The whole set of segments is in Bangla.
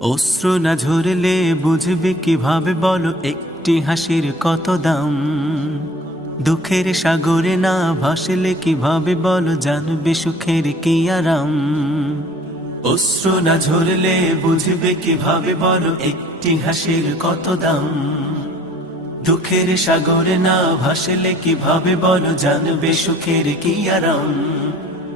অশ্রু না ঝরলে বুঝবে কীভাবে বলো, একটি হাসির কত দাম? দুঃখের সাগরে না ভাসলে কীভাবে বলো, জানবে সুখের কি আরাম? অশ্রু না ঝরলে বুঝবে কীভাবে বলো, একটি হাসির কত দাম? দুঃখের সাগরে না ভাসলে কীভাবে বলো, জানবে সুখের কি আরাম?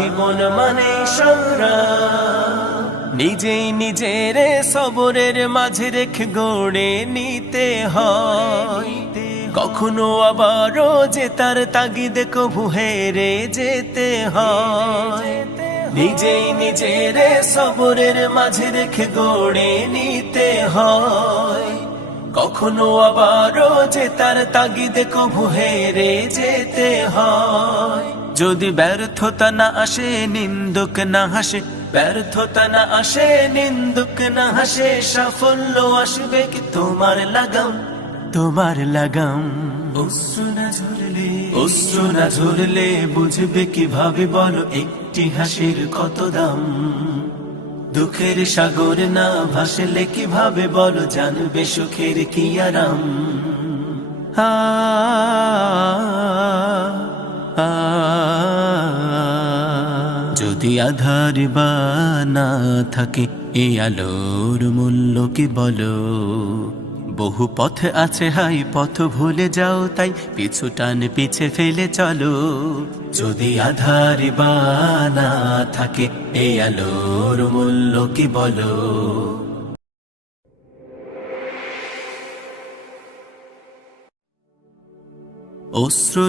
জীবন মানে সংগ্রাম। নিজেই নিজের সবরের মাঝে রেখে গড়ে নিতে হয়। কখনো আবারও যে তার তাগিদে কভু হেরে যেতে হয়। নিজেই নিজের সবরের মাঝে রেখে গড়ে নিতে হয়। কখনো আবারও যে তার তাগিদে কভু হেরে যেতে হয়। যদি ব্যর্থতা না আসে নিন্দুক না হাসে। ব্যর্থতা না আসে নিন্দুক না হাসে সাফল্য আসবে কি তোমার লাগাম? তোমার লাগাম। অশ্রু না ঝরলে ঝরলে বুঝবে কীভাবে বলো একটি হাসির কত দাম? দুঃখের সাগর না ভাসলে কীভাবে বলো জানবে সুখের কি আরাম? আ, যদি আধার বা না থাকে এই আলোর মূল্য কি বলো? বহু পথ আছে হাই পথ, ভুলে যাও তাই পিছু টান পিছে ফেলে চলো। যদি আধার বা না থাকে এই আলোর মূল্য কি বলো? অশ্রু